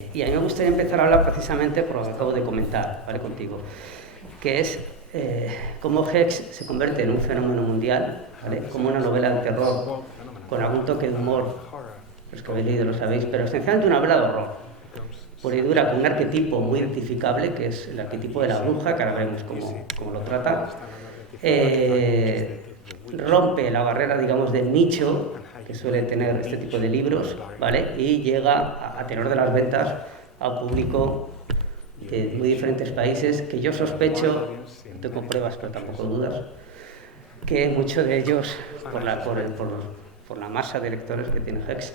Y a mí me gustaría empezar a hablar precisamente por lo que acabo de comentar, ¿vale? Contigo, que es cómo Hex se convierte en un fenómeno mundial, ¿vale? Como una novela de terror con algún toque de humor, los que habéis leído lo sabéis, pero esencialmente una novela de horror, pura y dura, con un arquetipo muy identificable, que es el arquetipo de la bruja, que ahora veremos cómo lo trata. Rompe la barrera, digamos, del nicho que suele tener este tipo de libros, ¿vale? Y llega, a tenor de las ventas, a un público de muy diferentes países, que yo sospecho, no tengo pruebas pero tampoco dudas, que muchos de ellos, por la masa de lectores que tiene Hex,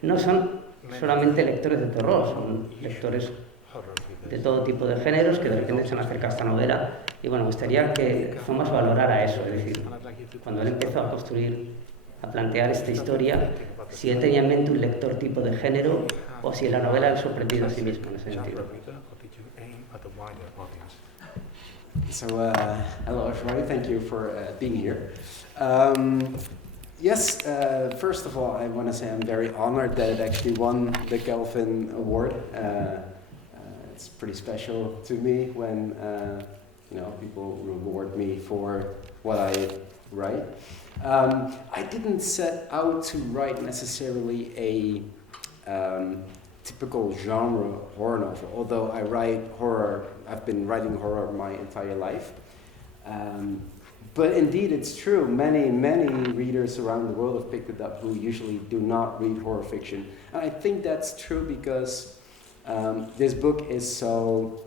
no son solamente lectores de terror, son lectores de todo tipo de géneros que de repente se han acercado a esta novela. Y bueno, me gustaría que Thomas valorara eso, es decir, cuando él empezó a construir, a plantear esta historia, si él tenía en mente un lector tipo de género o si la novela le ha sorprendido a sí mismo en ese sentido. So, hello everybody, thank you for being here. Yes, first of all, I want to say I'm very honored that it actually won the Kelvin Award. It's pretty special to me when people reward me for what I write. I didn't set out to write necessarily a typical genre horror novel, although I write horror. I've been writing horror my entire life. But indeed, it's true. Many readers around the world have picked it up who usually do not read horror fiction. And I think that's true because this book is so...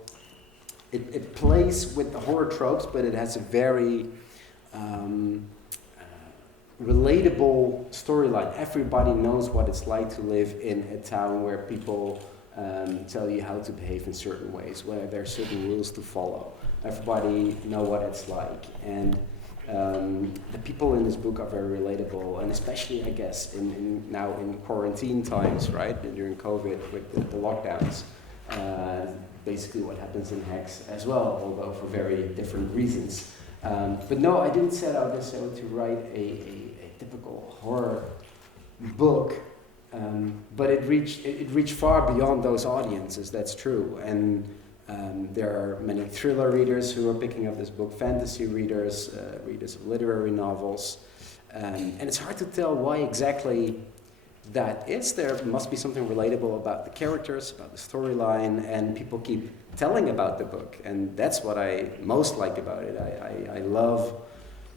It plays with the horror tropes, but it has a very relatable storyline. Everybody knows what it's like to live in a town where people tell you how to behave in certain ways, where there are certain rules to follow. Everybody know what it's like, and the people in this book are very relatable, and especially, I guess, now in quarantine times, right, during COVID with the lockdowns. Basically what happens in Hex as well, although for very different reasons. But no, I didn't set out necessarily to write a typical horror book, but it reached far beyond those audiences, that's true. And there are many thriller readers who are picking up this book, fantasy readers, readers of literary novels. And it's hard to tell why exactly that is. There must be something relatable about the characters, about the storyline, and people keep telling about the book, and that's what I most like about it. I love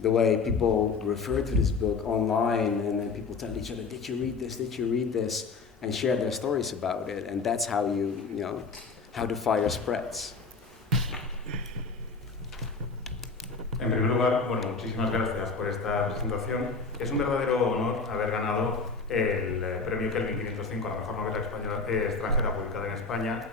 the way people refer to this book online, and then people tell each other, did you read this, did you read this, and share their stories about it, and that's how how the fire spreads. En primer lugar, bueno, muchísimas gracias por esta presentación. Es un verdadero honor haber ganado el premio Kelvin 505 a la mejor novela extranjera publicada en España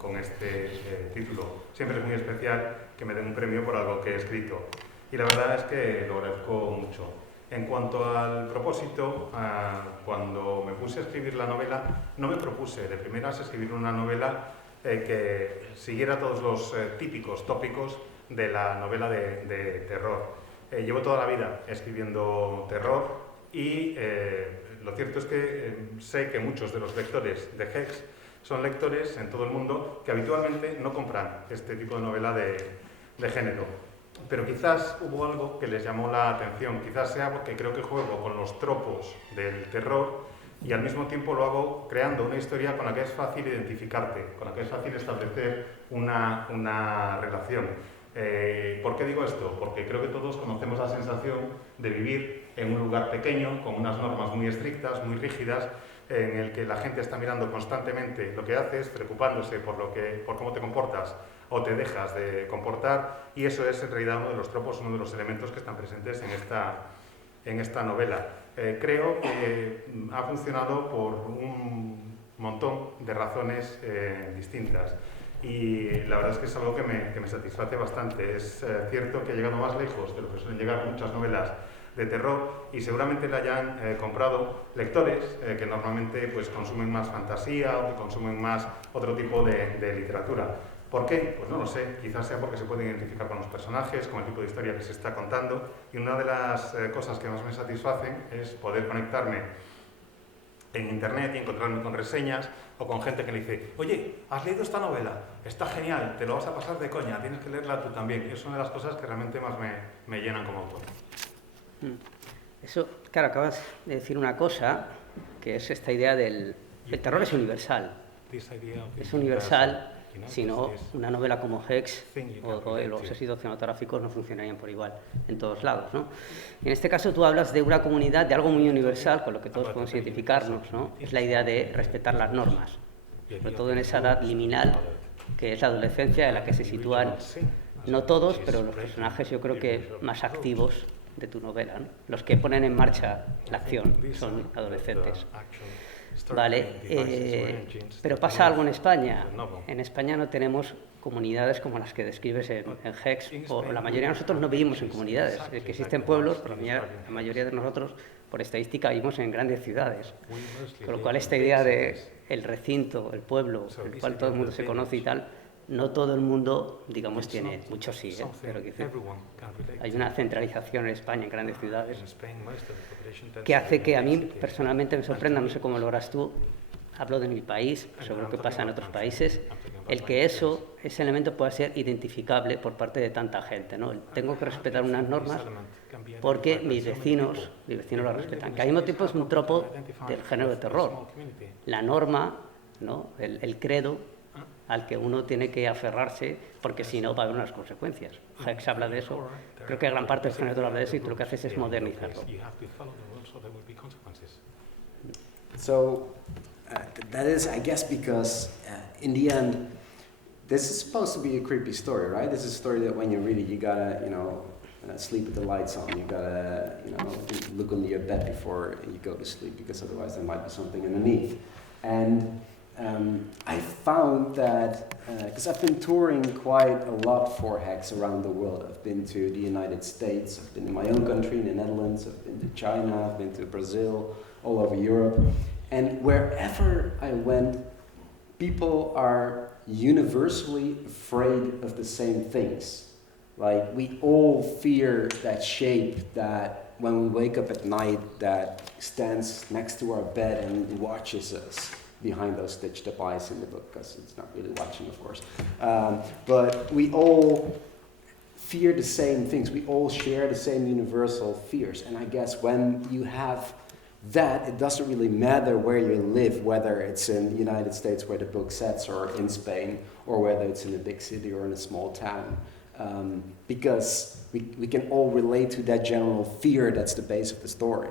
con este título. Siempre es muy especial que me den un premio por algo que he escrito y la verdad es que lo agradezco mucho. En cuanto al propósito, cuando me puse a escribir la novela, no me propuse de primeras escribir una novela que siguiera todos los típicos tópicos de la novela de terror. Llevo toda la vida escribiendo terror y lo cierto es que sé que muchos de los lectores de Hex son lectores en todo el mundo que habitualmente no compran este tipo de novela de género. Pero quizás hubo algo que les llamó la atención, quizás sea porque creo que juego con los tropos del terror y al mismo tiempo lo hago creando una historia con la que es fácil identificarte, con la que es fácil establecer una relación. ¿Por qué digo esto? Porque creo que todos conocemos la sensación de vivir en un lugar pequeño, con unas normas muy estrictas, muy rígidas, en el que la gente está mirando constantemente lo que haces, preocupándose por cómo te comportas o te dejas de comportar, y eso es en realidad uno de los tropos, uno de los elementos que están presentes en esta novela. Creo que ha funcionado por un montón de razones distintas. Y la verdad es que es algo que me satisface bastante. Es cierto que he llegado más lejos de lo que suelen llegar muchas novelas de terror y seguramente la hayan comprado lectores que normalmente pues, consumen más fantasía o que consumen más otro tipo de literatura. ¿Por qué? Pues no lo sé. Quizás sea porque se pueden identificar con los personajes, con el tipo de historia que se está contando, y una de las cosas que más me satisfacen es poder conectarme en internet y encontrarme con reseñas o con gente que le dice, oye, ¿has leído esta novela? Está genial, te lo vas a pasar de coña, tienes que leerla tú también. Y es una de las cosas que realmente más me llenan como autor. Eso, claro, acabas de decir una cosa, que es esta idea del... El terror es universal. Es universal, si no, una novela como Hex o los éxitos cinematográficos no funcionarían por igual en todos lados, ¿no? En este caso tú hablas de una comunidad, de algo muy universal con lo que todos podemos identificarnos, ¿no? Es la idea de respetar las normas, sobre todo en esa edad liminal que es la adolescencia, en la que se sitúan, no todos, pero los personajes yo creo que más activos de tu novela, ¿no? Los que ponen en marcha la acción son adolescentes. Vale, pero pasa algo en España. En España no tenemos comunidades como las que describes en Hex, o la mayoría de nosotros no vivimos en comunidades. Que existen pueblos, pero la mayoría de nosotros, por estadística, vivimos en grandes ciudades. Con lo cual esta idea de el recinto, el pueblo, el cual todo el mundo se conoce y tal, no todo el mundo, digamos, tiene, muchos sí, pero hay una centralización en España, en grandes ciudades, que hace que a mí personalmente me sorprenda, no sé cómo lo harás tú, hablo de mi país, seguro que pasa en otros países, el que ese elemento pueda ser identificable por parte de tanta gente, ¿no? Tengo que respetar unas normas porque mis vecinos lo respetan, que al mismo tiempo es un tropo del género de terror. La norma, ¿no? El credo al que uno tiene que aferrarse, porque si no va a haber unas consecuencias. Hex habla de eso, creo que gran parte del género habla de eso y tú lo que haces es modernizarlo. So that is, I guess, because in the end, this is supposed to be a creepy story, right? This is a story that when you read it, you gotta, sleep with the lights on. You gotta, look under your bed before you go to sleep, because otherwise there might be something underneath. And I found that, because I've been touring quite a lot for Hex around the world. I've been to the United States, I've been in my own country, in the Netherlands, I've been to China, I've been to Brazil, all over Europe. And wherever I went, people are universally afraid of the same things. Like, we all fear that shape that when we wake up at night that stands next to our bed and watches us behind those stitched up eyes in the book, because it's not really watching, of course. But we all fear the same things. We all share the same universal fears. And I guess when you have that, it doesn't really matter where you live, whether it's in the United States where the book sets, or in Spain, or whether it's in a big city or in a small town. Because we can all relate to that general fear that's the base of the story.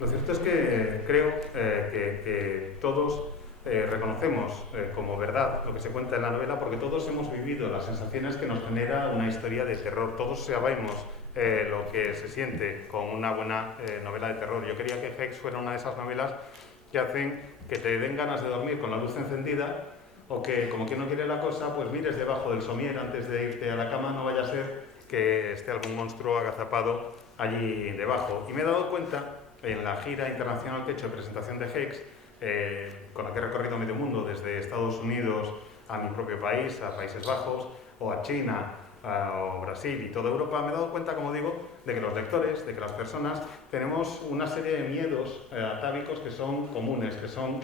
Lo cierto es que creo que todos reconocemos como verdad lo que se cuenta en la novela, porque todos hemos vivido las sensaciones que nos genera una historia de terror. Todos sabemos lo que se siente con una buena novela de terror. Yo quería que Hex fuera una de esas novelas que hacen que te den ganas de dormir con la luz encendida, o que, como quien no quiere la cosa, pues mires debajo del somier antes de irte a la cama, no vaya a ser que esté algún monstruo agazapado allí debajo. Y me he dado cuenta, en la gira internacional que he hecho de presentación de Hex, con la que he recorrido medio mundo, desde Estados Unidos a mi propio país, a Países Bajos, o a China, o Brasil y toda Europa, me he dado cuenta, como digo, de que los lectores, de que las personas, tenemos una serie de miedos atávicos que son comunes, que son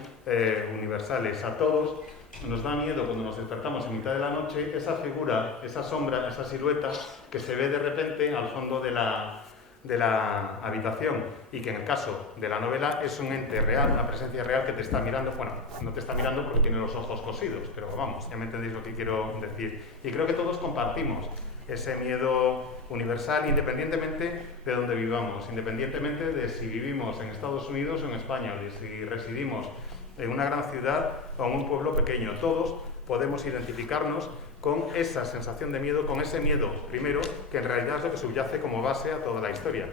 universales. A todos nos da miedo cuando nos despertamos en mitad de la noche esa figura, esa sombra, esa silueta que se ve de repente al fondo de la habitación, y que en el caso de la novela es un ente real, una presencia real que te está mirando. Bueno, no te está mirando porque tiene los ojos cosidos, pero vamos, ya me entendéis lo que quiero decir. Y creo que todos compartimos ese miedo universal, independientemente de donde vivamos, independientemente de si vivimos en Estados Unidos o en España, o de si residimos en una gran ciudad o en un pueblo pequeño. Todos podemos identificarnos con esa sensación de miedo, con ese miedo, primero, que en realidad es lo que subyace como base a toda la historia.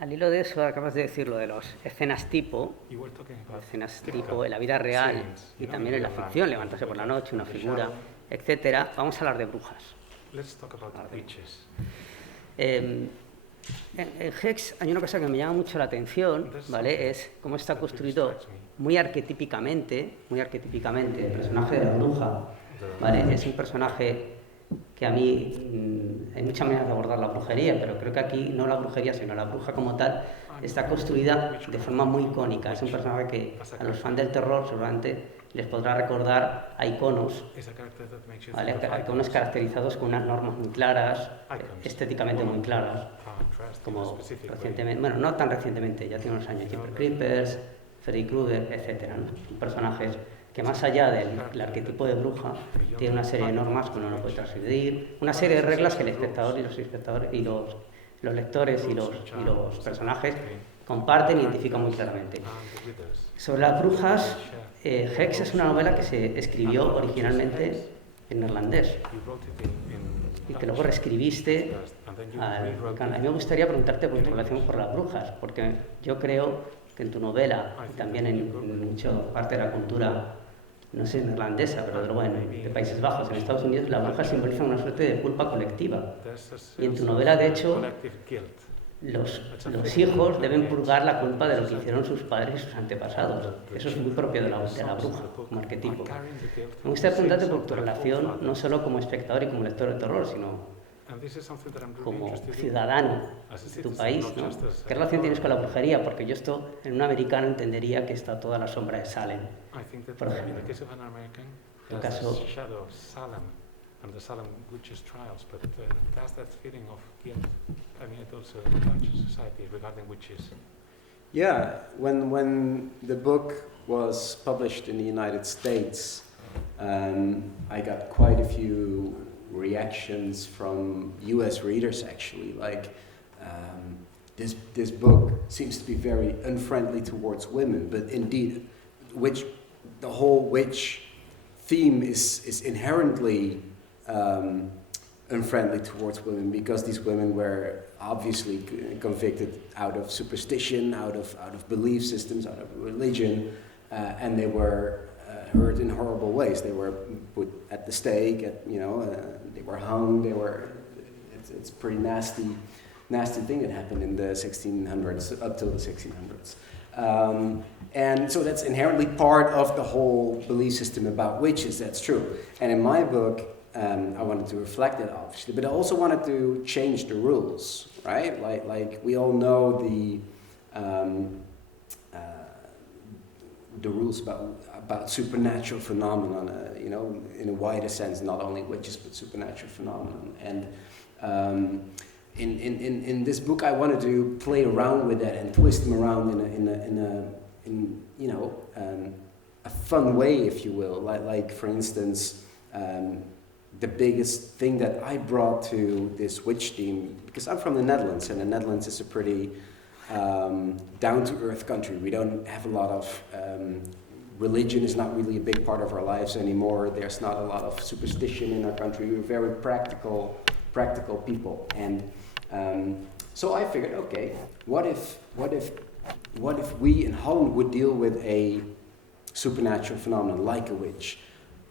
Al hilo de eso, acabas de decir lo de las escenas tipo, en la vida real y también en la ficción, levantarse por la noche, una figura, etcétera. Vamos a hablar de brujas. En Hex hay una cosa que me llama mucho la atención, ¿vale? Es cómo está construido muy arquetípicamente el personaje de la bruja, ¿vale? Es un personaje que a mí hay muchas maneras de abordar la brujería, pero creo que aquí no la brujería, sino la bruja como tal, está construida de forma muy icónica. Es un personaje que a los fans del terror seguramente les podrá recordar a iconos, ¿vale? A iconos caracterizados con unas normas muy claras, estéticamente muy claras, como recientemente, bueno, no tan recientemente, ya tiene unos años, Jeepers Creepers, Freddy Krueger, etc., ¿no? Son personajes que más allá del arquetipo de bruja, tiene una serie de normas que uno no puede transgredir, una serie de reglas que el espectador y los espectadores y los lectores y los personajes comparten e identifican muy claramente. Sobre las brujas, Hex es una novela que se escribió originalmente en neerlandés y que luego reescribiste. A mí me gustaría preguntarte por tu relación por las brujas, porque yo creo que en tu novela y también en mucha parte de la cultura, no sé, neerlandesa, pero bueno, de Países Bajos, en Estados Unidos, la bruja simboliza una suerte de culpa colectiva. Y en tu novela, de hecho, los hijos deben purgar la culpa de lo que hicieron sus padres y sus antepasados. Eso es muy propio de la bruja, como arquetipo. Me gustaría preguntarte por tu relación, no solo como espectador y como lector de terror, sino como ciudadano de tu país, ¿no? ¿Qué relación tienes con la brujería? Porque yo esto en un americano entendería que está toda la sombra de Salem, por ejemplo. En el caso and the Salem witches trials, but there's that feeling of guilt. I mean, it also touches society regarding witches. Yeah, when the book was published in the United States, I got quite a few reactions from US readers actually, like this book seems to be very unfriendly towards women, but indeed, the whole witch theme is inherently unfriendly towards women, because these women were obviously convicted out of superstition, out of belief systems, out of religion, and they were hurt in horrible ways. They were put at the stake, they were hung. It's a pretty nasty thing that happened in the 1600s, up till the 1600s. And so that's inherently part of the whole belief system about witches, that's true. And in my book, I wanted to reflect that, obviously, but I also wanted to change the rules, right? Like we all know the rules about supernatural phenomenon, in a wider sense, not only witches but supernatural phenomenon. And in this book, I wanted to play around with that and twist them around in a fun way, if you will. Like for instance. The biggest thing that I brought to this witch theme, because I'm from the Netherlands, and the Netherlands is a pretty down-to-earth country. We don't have a lot of religion is not really a big part of our lives anymore. There's not a lot of superstition in our country. We're very practical people, and so I figured, okay, what if we in Holland would deal with a supernatural phenomenon like a witch?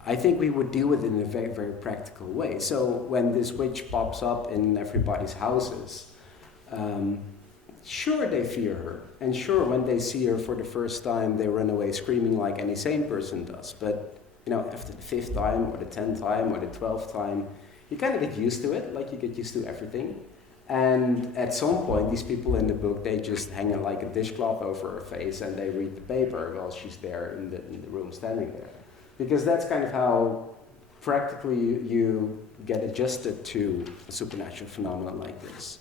I think we would deal with it in a very, very practical way. So when this witch pops up in everybody's houses, sure, they fear her. And sure, when they see her for the first time, they run away screaming like any sane person does. But, after the 5th time, or the 10th time, or the 12th time, you kind of get used to it, like you get used to everything. And at some point, these people in the book, they just hang it like a dishcloth over her face and they read the paper while she's there in the room standing there. Because that's kind of how practically you get adjusted to a supernatural phenomenon like this.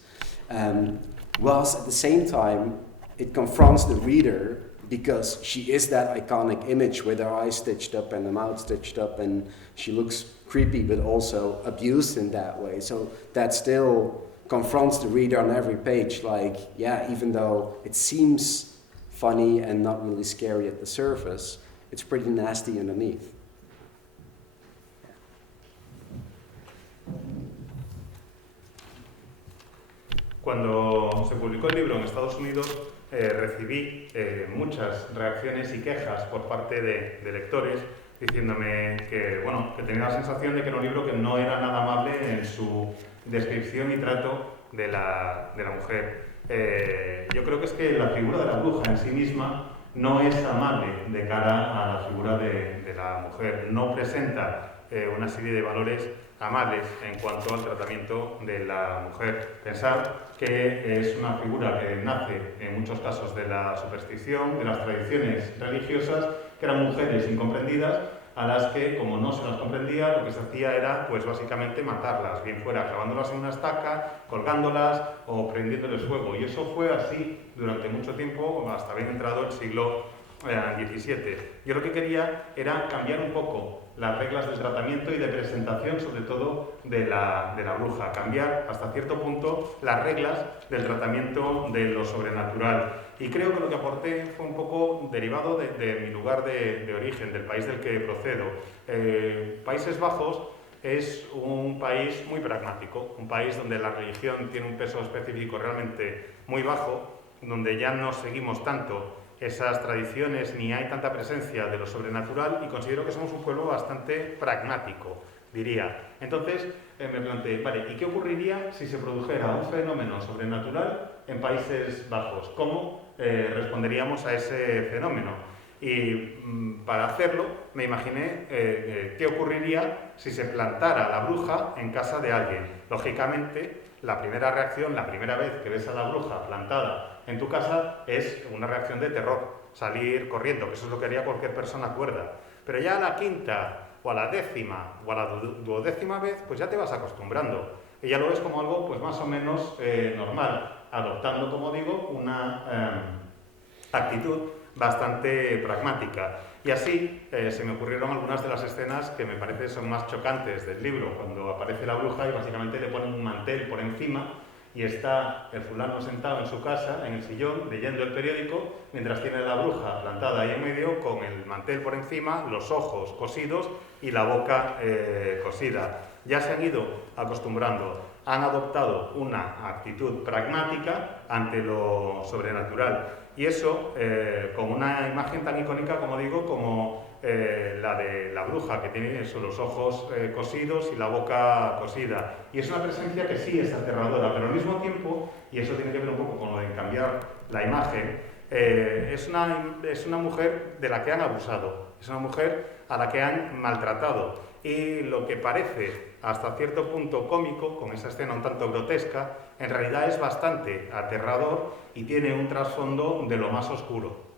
Whilst at the same time, it confronts the reader, because she is that iconic image with her eyes stitched up and the mouth stitched up, and she looks creepy but also abused in that way. So that still confronts the reader on every page, like, yeah, even though it seems funny and not really scary at the surface, it's pretty nasty underneath. Cuando se publicó el libro en Estados Unidos, recibí muchas reacciones y quejas por parte de lectores diciéndome que tenía la sensación de que era un libro que no era nada amable en su descripción y trato de la mujer. Yo creo que es que la figura de la bruja en sí misma no es amable de cara a la figura de la mujer, no presenta una serie de valores amables en cuanto al tratamiento de la mujer. Pensar que es una figura que nace en muchos casos de la superstición, de las tradiciones religiosas, que eran mujeres incomprendidas, a las que, como no se las comprendía, lo que se hacía era, pues básicamente matarlas, bien fuera clavándolas en una estaca, colgándolas o prendiéndoles fuego. Y eso fue así durante mucho tiempo, hasta bien entrado el siglo XVII. Yo lo que quería era cambiar un poco las reglas del tratamiento y de presentación, sobre todo de la bruja, cambiar hasta cierto punto las reglas del tratamiento de lo sobrenatural. Y creo que lo que aporté fue un poco derivado de mi lugar de origen, del país del que procedo. Países Bajos es un país muy pragmático, un país donde la religión tiene un peso específico realmente muy bajo, donde ya no seguimos tanto esas tradiciones ni hay tanta presencia de lo sobrenatural, y considero que somos un pueblo bastante pragmático, diría. Entonces me planteé, vale, ¿y qué ocurriría si se produjera un fenómeno sobrenatural en Países Bajos? ¿Cómo responderíamos a ese fenómeno? Y para hacerlo me imaginé qué ocurriría si se plantara la bruja en casa de alguien. Lógicamente, la primera reacción, la primera vez que ves a la bruja plantada en tu casa, es una reacción de terror, salir corriendo, que eso es lo que haría cualquier persona cuerda. Pero ya a la quinta, o a la décima, o a la duodécima vez, pues ya te vas acostumbrando. Y ya lo ves como algo pues más o menos normal, adoptando, como digo, una actitud bastante pragmática. Y así se me ocurrieron algunas de las escenas que me parece son más chocantes del libro, cuando aparece la bruja y básicamente le ponen un mantel por encima y está el fulano sentado en su casa, en el sillón, leyendo el periódico, mientras tiene la bruja plantada ahí en medio con el mantel por encima, los ojos cosidos y la boca cosida. Ya se han ido acostumbrando, han adoptado una actitud pragmática ante lo sobrenatural. Y eso, con una imagen tan icónica, como digo, como la de la bruja, que tiene eso, los ojos cosidos y la boca cosida. Y es una presencia que sí es aterradora, pero al mismo tiempo, y eso tiene que ver un poco con lo de cambiar la imagen, es una mujer de la que han abusado, es una mujer a la que han maltratado. Y lo que parece hasta cierto punto cómico, con esa escena un tanto grotesca, en realidad es bastante aterrador y tiene un trasfondo de lo más oscuro.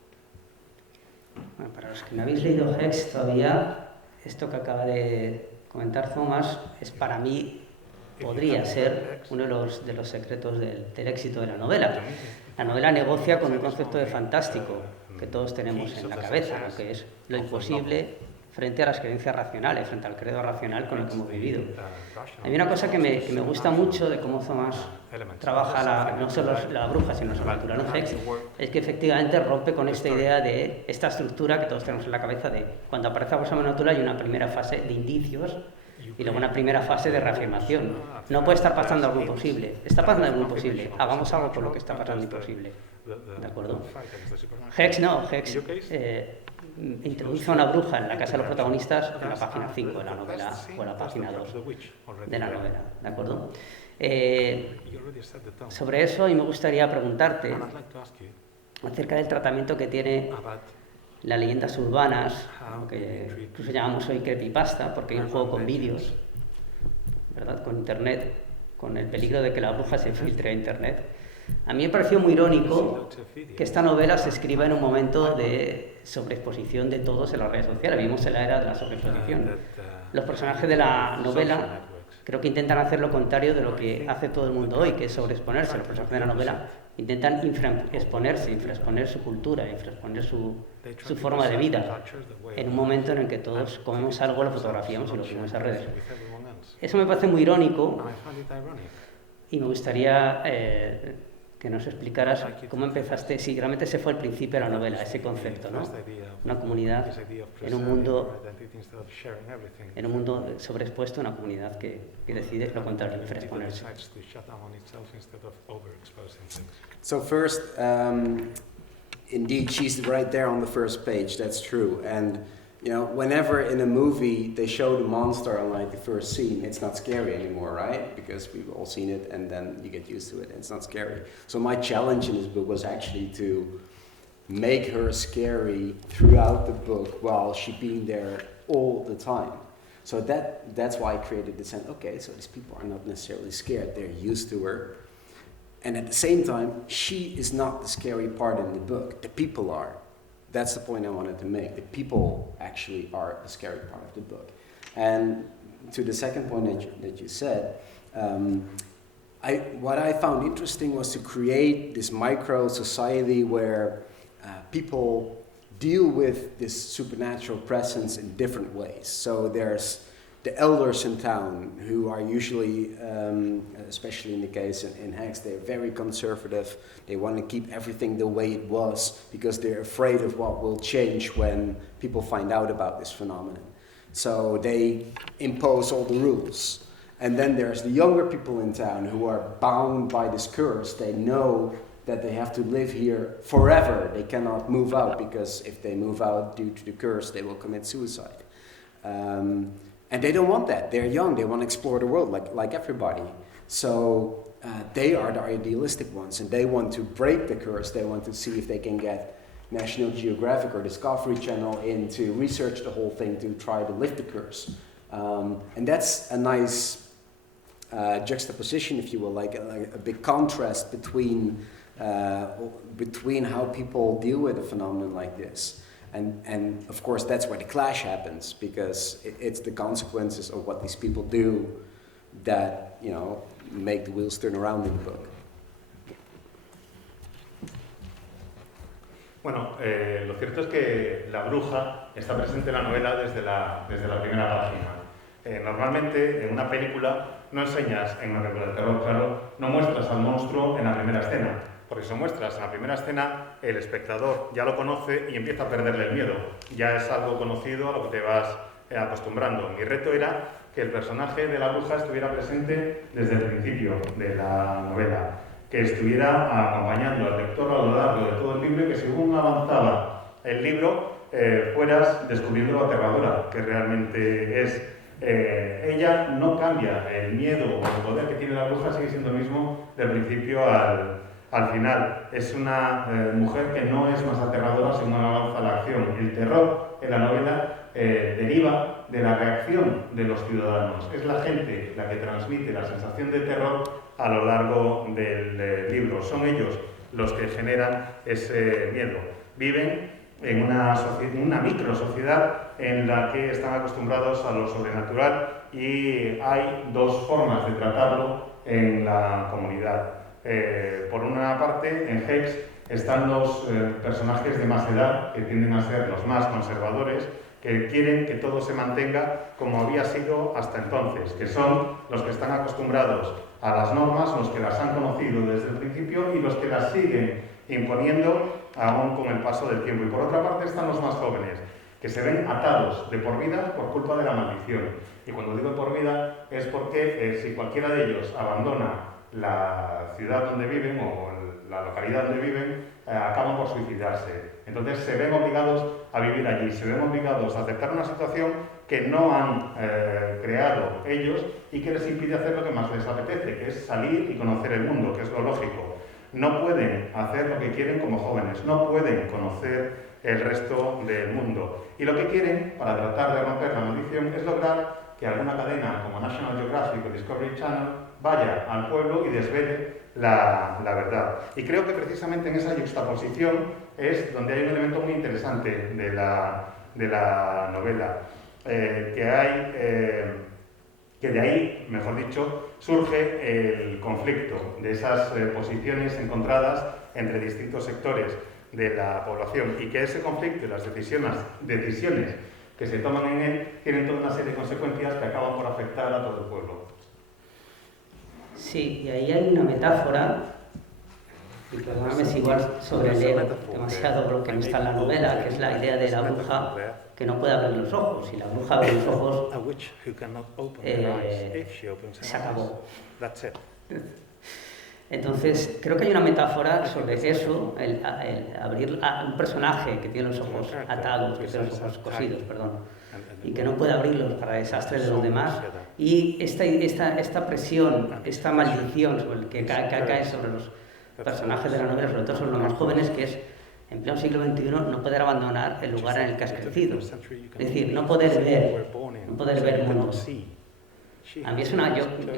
Bueno, para los que no habéis leído Hex todavía, esto que acaba de comentar Thomas es, para mí, podría ser uno de los secretos del éxito de la novela. La novela negocia con un concepto de fantástico que todos tenemos en la cabeza, ¿no? Que es lo imposible frente a las creencias racionales, frente al credo racional con el que hemos vivido. Hay una cosa que me gusta mucho de cómo Thomas trabaja no solo la bruja, sino sobrenatural en Hex, es que efectivamente rompe con esta idea de esta estructura que todos tenemos en la cabeza de cuando aparece algo sobrenatural hay una primera fase de indicios y luego una primera fase de reafirmación. No puede estar pasando algo imposible. Está pasando algo imposible. Hagamos algo por lo que está pasando imposible. ¿De acuerdo? Hex no. Hex introduce a una bruja en la casa de los protagonistas en la página 5 de la novela o la página 2 de la novela. ¿De acuerdo? Sobre eso, y me gustaría preguntarte acerca del tratamiento que tiene las leyendas urbanas, que incluso llamamos hoy creepypasta, porque hay un juego con vídeos, ¿verdad? Con internet, con el peligro de que la bruja se filtre a internet. A mí me pareció muy irónico que esta novela se escriba en un momento de sobreexposición de todos en las redes sociales. Vivimos en la era de la sobreexposición. Los personajes de la novela creo que intentan hacer lo contrario de lo que hace todo el mundo hoy, que es sobreexponerse. Los personajes de la novela intentan infraexponer su cultura, infraexponer su forma de vida, en un momento en el que todos comemos algo, lo fotografiamos y lo subimos a redes. Eso me parece muy irónico y me gustaría que nos explicaras cómo empezaste, si realmente ese fue el principio de la novela, ese concepto, ¿no? Una comunidad en un mundo sobreexpuesto, una comunidad que decide lo contrario, infraexponerse. So first, indeed, she's right there on the first page. That's true. And you know, whenever in a movie they show the monster on like the first scene, it's not scary anymore, right? Because we've all seen it, and then you get used to it. And it's not scary. So my challenge in this book was actually to make her scary throughout the book while she being there all the time. So that's why I created the sense, okay, so these people are not necessarily scared, they're used to her. And at the same time, she is not the scary part in the book, the people are. That's the point I wanted to make. The people actually are the scary part of the book. And to the second point that you said, what I found interesting was to create this micro society where people deal with this supernatural presence in different ways. So there's the elders in town who are usually, especially in the case in Hex, they're very conservative. They want to keep everything the way it was because they're afraid of what will change when people find out about this phenomenon. So they impose all the rules. And then there's the younger people in town who are bound by this curse. They know that they have to live here forever. They cannot move out because if they move out due to the curse, they will commit suicide. And they don't want that. They're young. They want to explore the world like everybody. So they are the idealistic ones, and they want to break the curse. They want to see if they can get National Geographic or Discovery Channel in to research the whole thing to try to lift the curse. And that's a nice juxtaposition, if you will, like a big contrast between how people deal with a phenomenon like this. And of course, that's where the clash happens, because it's the consequences of what these people do that, make the wheels turn around in the book. Bueno, lo cierto es que la bruja está presente en la novela desde la primera página. Normalmente en una película no enseñas, en una película de terror, claro, no muestras al monstruo en la primera escena. Porque si lo muestras en la primera escena, el espectador ya lo conoce y empieza a perderle el miedo. Ya es algo conocido a lo que te vas acostumbrando. Mi reto era que el personaje de la bruja estuviera presente desde el principio de la novela, que estuviera acompañando al lector a lo largo de todo el libro y que según avanzaba el libro fueras descubriendo lo aterradora que realmente es. Ella no cambia, el miedo o el poder que tiene la bruja sigue siendo el mismo del principio al final. Es una mujer que no es más aterradora según avanza la acción. El terror en la novela deriva de la reacción de los ciudadanos. Es la gente la que transmite la sensación de terror a lo largo del libro. Son ellos los que generan ese miedo. Viven en una micro sociedad en la que están acostumbrados a lo sobrenatural y hay dos formas de tratarlo en la comunidad. Por una parte, en Hex están los personajes de más edad, que tienden a ser los más conservadores, que quieren que todo se mantenga como había sido hasta entonces, que son los que están acostumbrados a las normas, los que las han conocido desde el principio y los que las siguen imponiendo aún con el paso del tiempo. Y por otra parte están los más jóvenes, que se ven atados de por vida por culpa de la maldición. Y cuando digo por vida es porque si cualquiera de ellos abandona la ciudad donde viven o la localidad donde viven, acaban por suicidarse. Entonces se ven obligados a vivir allí, se ven obligados a aceptar una situación que no han creado ellos y que les impide hacer lo que más les apetece, que es salir y conocer el mundo, que es lo lógico. No pueden hacer lo que quieren como jóvenes, no pueden conocer el resto del mundo. Y lo que quieren, para tratar de romper la maldición, es lograr que alguna cadena como National Geographic o Discovery Channel vaya al pueblo y desvele la verdad. Y creo que precisamente en esa juxtaposición es donde hay un elemento muy interesante de la novela, que de ahí, mejor dicho, surge el conflicto de esas posiciones encontradas entre distintos sectores de la población y que ese conflicto y las decisiones que se toman en él tienen toda una serie de consecuencias que acaban por afectar a todo el pueblo. Sí, y ahí hay una metáfora, y perdóname si igual sobreleo demasiado lo que no está en la novela, que es la idea de la bruja que no puede abrir los ojos. Si la bruja abre los ojos, se acabó. Entonces, creo que hay una metáfora sobre eso, el abrir a un personaje que tiene los ojos atados, que tiene los ojos cosidos, y que no puede abrirlos para desastre de los demás. Y esta presión, esta maldición sobre el que cae sobre los personajes de la novela, sobre todo sobre los más jóvenes, que es en pleno siglo XXI, no poder abandonar el lugar en el que has crecido. Es decir, no poder ver mundos. A mí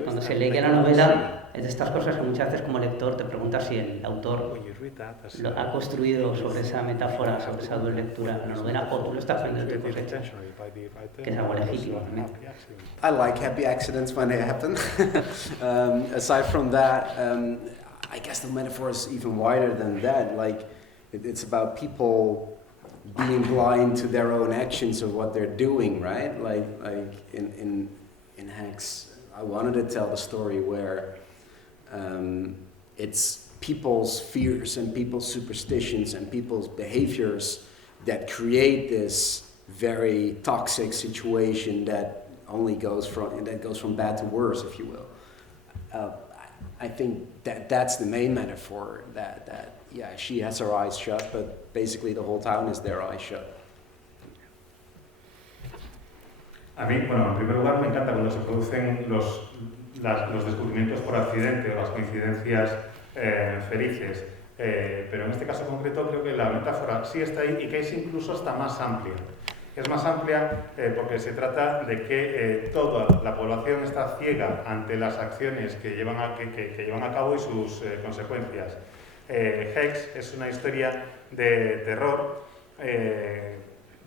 cuando se lee la novela, es de estas cosas que muchas veces como lector te preguntas si el autor lo ha construido sobre esa metáfora, sobre esa doble lectura de la novela, o tú lo estás viendo de tu cosecha, que es algo legítimo también. I like happy accidents when they happen. Aside from that, I guess the metaphor is even wider than that. Like, it's about people being blind to their own actions of what they're doing, right? Like in Hex, I wanted to tell the story where it's people's fears and people's superstitions and people's behaviors that create this very toxic situation that goes from bad to worse, if you will. I think that's the main metaphor, that she has her eyes shut, but basically the whole town is their eyes shut. A mí, bueno, en primer lugar me encanta cuando se producen los descubrimientos por accidente o las coincidencias felices, pero en este caso concreto creo que la metáfora sí está ahí y que es incluso hasta más amplia. Es más amplia porque se trata de que toda la población está ciega ante las acciones que llevan a cabo y sus consecuencias. Hex es una historia de terror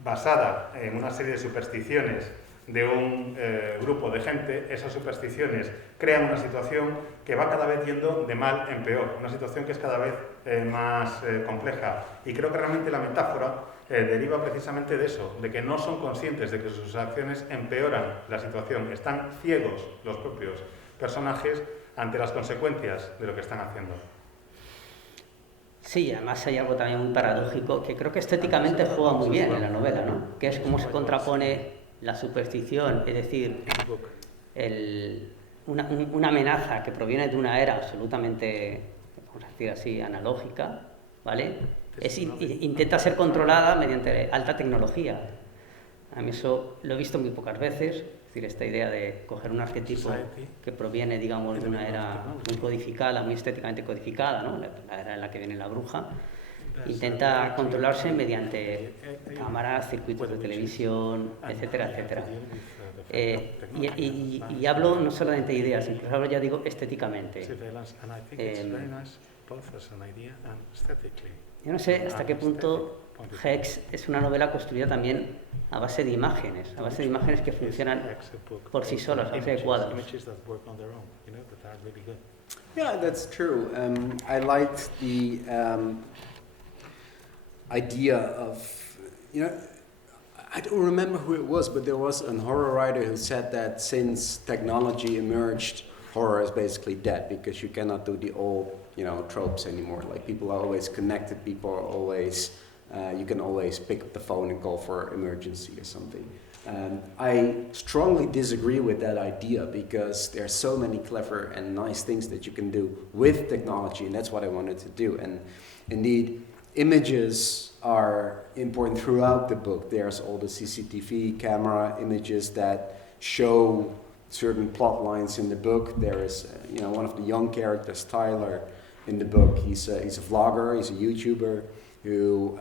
basada en una serie de supersticiones de un grupo de gente. Esas supersticiones crean una situación que va cada vez yendo de mal en peor, una situación que es cada vez más compleja. Y creo que realmente la metáfora deriva precisamente de eso, de que no son conscientes de que sus acciones empeoran la situación, están ciegos los propios personajes ante las consecuencias de lo que están haciendo. Sí, además hay algo también muy paradójico que creo que estéticamente juega muy bien en la novela, ¿no? Que es cómo se contrapone la superstición, es decir, una amenaza que proviene de una era absolutamente, vamos a decir así, analógica, ¿vale? Intenta ser controlada mediante alta tecnología. A mí eso lo he visto muy pocas veces, es decir, esta idea de coger un arquetipo que proviene, digamos, de una era muy codificada, muy estéticamente codificada, ¿no? La era en la que viene la bruja, intenta controlarse mediante cámaras, circuitos de televisión, etcétera, etcétera. Y hablo no solamente de ideas, incluso hablo, ya digo, estéticamente. Yo no sé hasta qué punto Hex es una novela construida también a base de imágenes que funcionan por sí solas, a base de cuadros. Yeah, that's true. I liked the idea of, I don't remember who it was, but there was a horror writer who said that since technology emerged, horror is basically dead because you cannot do the old, tropes anymore. Like, people are always connected, people are always, you can always pick up the phone and call for emergency or something. I strongly disagree with that idea because there are so many clever and nice things that you can do with technology, and that's what I wanted to do. And indeed, images are important throughout the book. There's all the CCTV camera images that show certain plot lines in the book. There is, one of the young characters, Tyler, in the book. He's a vlogger, he's a YouTuber who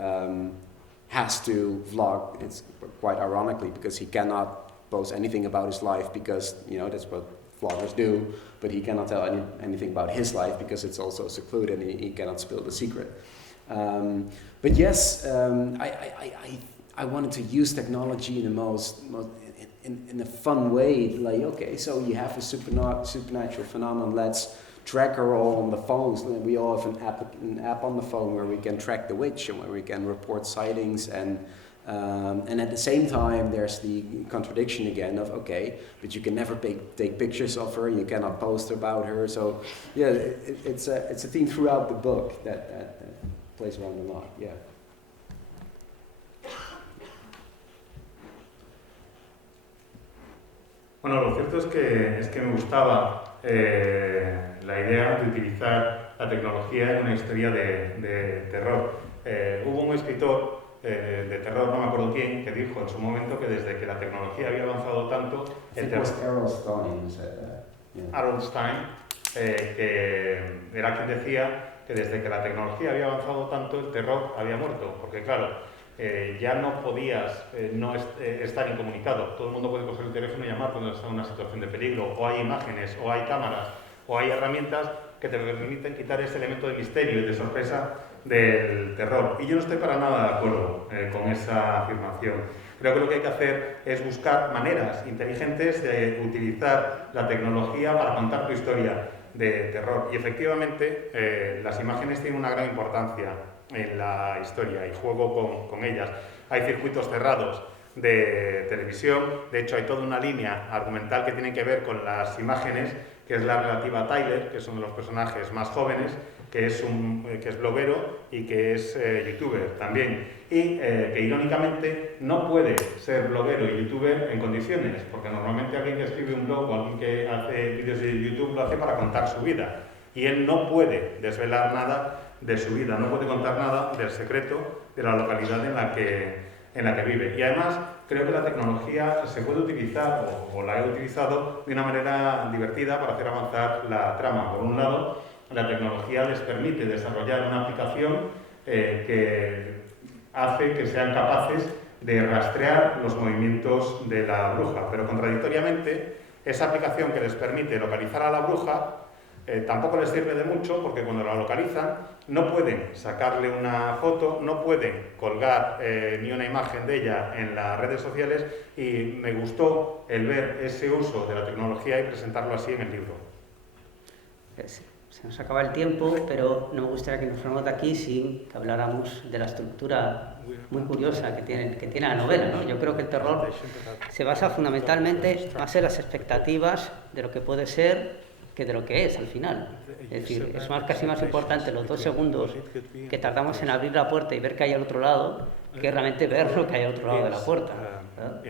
has to vlog. It's quite ironically because he cannot post anything about his life because, that's what vloggers do, but he cannot tell anything about his life because it's also secluded and he cannot spill the secret. But yes, I wanted to use technology in the most in a fun way. Like, okay, so you have a supernatural phenomenon. Let's track her all on the phones. We all have an app on the phone where we can track the witch and where we can report sightings. And at the same time, there's the contradiction again of, okay, but you can never take pictures of her. You cannot post about her. So yeah, it's a theme throughout the book that plays around a lot. Yeah. Bueno, lo cierto es que me gustaba la idea de utilizar la tecnología en una historia de terror. Hubo un escritor de terror, no me acuerdo quién, que dijo en su momento que desde que la tecnología había avanzado tanto, Errol Stein, que era quien decía que desde que la tecnología había avanzado tanto, el terror había muerto, porque claro, ya no podías estar incomunicado. Todo el mundo puede coger el teléfono y llamar cuando está en una situación de peligro, o hay imágenes, o hay cámaras, o hay herramientas que te permiten quitar ese elemento de misterio y de sorpresa del terror. Y yo no estoy para nada de acuerdo con esa afirmación. Creo que lo que hay que hacer es buscar maneras inteligentes de utilizar la tecnología para contar tu historia de terror. Y efectivamente, las imágenes tienen una gran importancia en la historia y juego con ellas. Hay circuitos cerrados de televisión, de hecho hay toda una línea argumental que tiene que ver con las imágenes, que es la relativa a Tyler, que es uno de los personajes más jóvenes, que es bloguero y que es youtuber también, y que irónicamente no puede ser bloguero y youtuber en condiciones, porque normalmente alguien que escribe un blog o alguien que hace vídeos de YouTube lo hace para contar su vida, y él no puede desvelar nada de su vida, no puede contar nada del secreto de la localidad en la que vive. Y además creo que la tecnología se puede utilizar, o la he utilizado, de una manera divertida para hacer avanzar la trama. Por un lado, la tecnología les permite desarrollar una aplicación que hace que sean capaces de rastrear los movimientos de la bruja, pero contradictoriamente, esa aplicación que les permite localizar a la bruja tampoco les sirve de mucho, porque cuando la localizan no pueden sacarle una foto, no pueden colgar ni una imagen de ella en las redes sociales, y me gustó el ver ese uso de la tecnología y presentarlo así en el libro. Se nos acaba el tiempo, pero no me gustaría que nos fuéramos de aquí sin que habláramos de la estructura muy curiosa que tiene la novela, ¿no? Yo creo que el terror se basa fundamentalmente más en las expectativas de lo que puede ser que de lo que es al final. Es decir, es casi más importante los 2 segundos que tardamos en abrir la puerta y ver qué hay al otro lado, que realmente ver lo que hay al otro lado de la puerta, ¿verdad?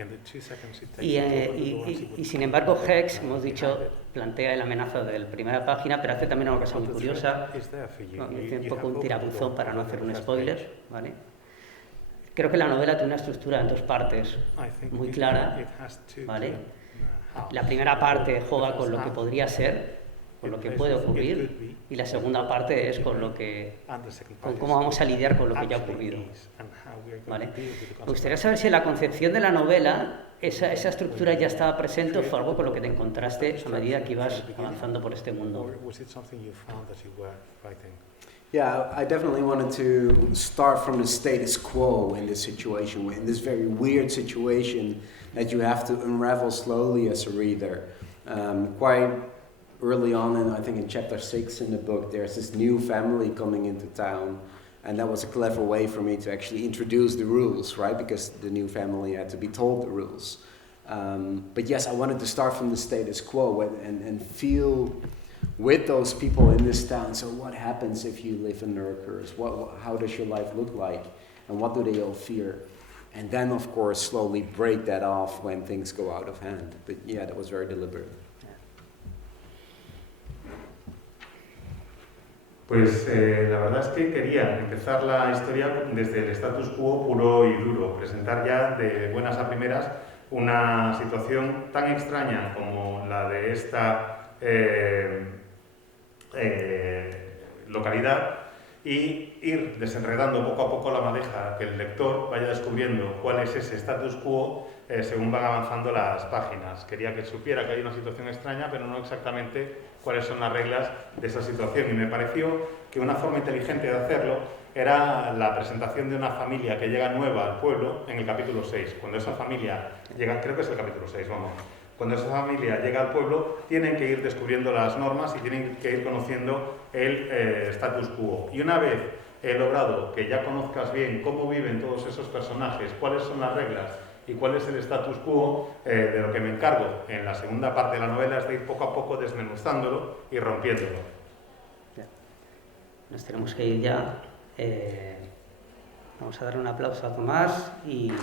Y sin embargo, Hex, hemos dicho, plantea la amenaza de la primera página, pero hace también una cosa muy curiosa, un poco un tirabuzón para no hacer un spoiler, ¿vale? Creo que la novela tiene una estructura en 2 partes muy clara, ¿vale? La primera parte juega con lo que podría ser, con lo que puede ocurrir, y la segunda parte es con cómo vamos a lidiar con lo que ya ha ocurrido, ¿vale? Me gustaría saber si en la concepción de la novela esa estructura ya estaba presente, o fue algo con lo que te encontraste a medida que ibas avanzando por este mundo. Yeah, I definitely wanted to start from the status quo in this situation, in this very weird situation that you have to unravel slowly as a reader. Quite early on, and I think in chapter 6 in the book, there's this new family coming into town, and that was a clever way for me to actually introduce the rules, right? Because the new family had to be told the rules. But yes, I wanted to start from the status quo and feel with those people in this town. So what happens if you live in Nurkers? How does your life look like? And what do they all fear? And then, of course, slowly break that off when things go out of hand. But yeah, that was very deliberate. Pues la verdad es que quería empezar la historia desde el status quo puro y duro, presentar ya de buenas a primeras una situación tan extraña como la de esta localidad, y ir desenredando poco a poco la madeja, que el lector vaya descubriendo cuál es ese status quo según van avanzando las páginas. Quería que supiera que hay una situación extraña, pero no exactamente cuáles son las reglas de esa situación, y me pareció que una forma inteligente de hacerlo era la presentación de una familia que llega nueva al pueblo en el capítulo 6. Cuando esa familia llega, creo que es el capítulo 6, vamos. Cuando esa familia llega al pueblo, tienen que ir descubriendo las normas y tienen que ir conociendo el status quo. Y una vez he logrado que ya conozcas bien cómo viven todos esos personajes, cuáles son las reglas y cuál es el status quo, de lo que me encargo en la segunda parte de la novela es de ir poco a poco desmenuzándolo y rompiéndolo. Nos tenemos que ir ya. Vamos a dar un aplauso a Tomás y